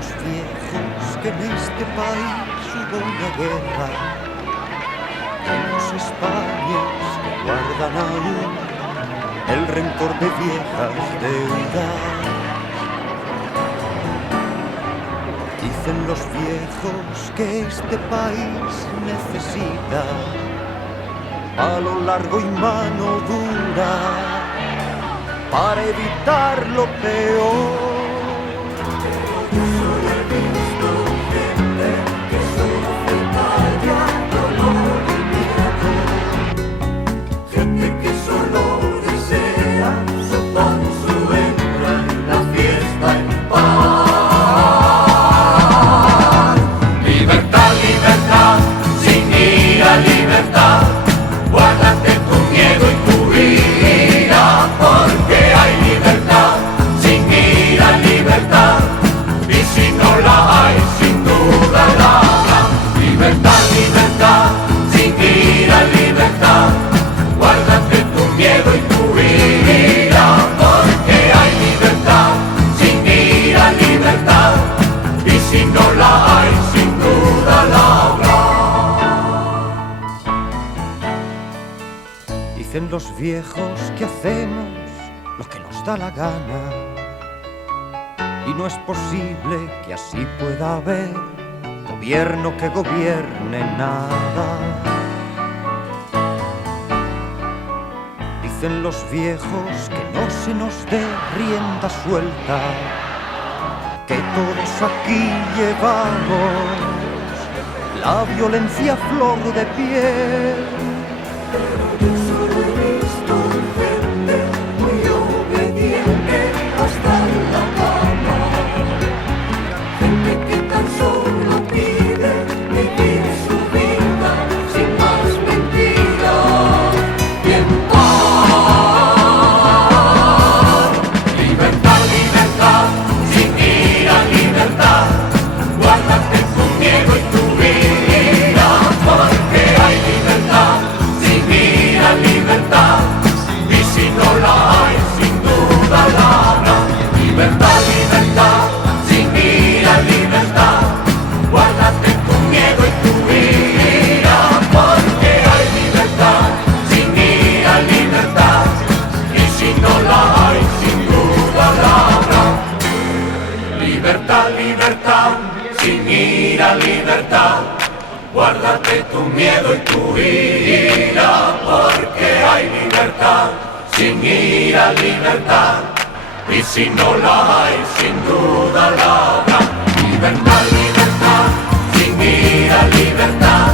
los viejos que en este país hubo una guerra, de los Españas que guardan aún el rencor de viejas deudas. Dicen los viejos que este país necesita palo largo y mano dura para evitar lo peor. Yo solo he visto gente que solo calla dolor y miedo, gente que solo desea su consuelo en la fiesta en paz. Libertad, libertad, sin ira, libertad, guárdate tu miedo y tu ira, porque hay libertad, sin ira, libertad. Y si no la hay, sin duda la habrá. Libertad, libertad, sin ira, libertad. Guárdate tu miedo y tu ira, porque hay libertad, sin ira, libertad. Y si no la hay, sin duda la habrá. Dicen los viejos que hacemos lo que nos da la gana, y no es posible que así pueda haber gobierno que gobierne nada. Dicen los viejos que no se nos dé rienda suelta, que todos aquí llevamos la violencia a flor de piel. Pero yo solo he visto gente muy obediente hasta en la cama, gente que tan solo pide vivir su vida sin más mentiras y en paz. Libertad, libertad, sin ira, libertad, guárdate tu miedo y tu ira, porque hay libertad, sin ira, libertad. Y si no la hay, sin duda la habrá. Libertad, libertad, sin ira, libertad. Guárdate tu miedo y tu ira, porque hay libertad, sin ira, libertad. Y si no la hay, sin duda la habrá. Libertad, libertad, sin ira, libertad. Guárdate tu miedo y tu ira, porque hay libertad, sin ira, libertad. Y si no la hay, sin duda la habrá. Libertad, libertad, sin ira, libertad.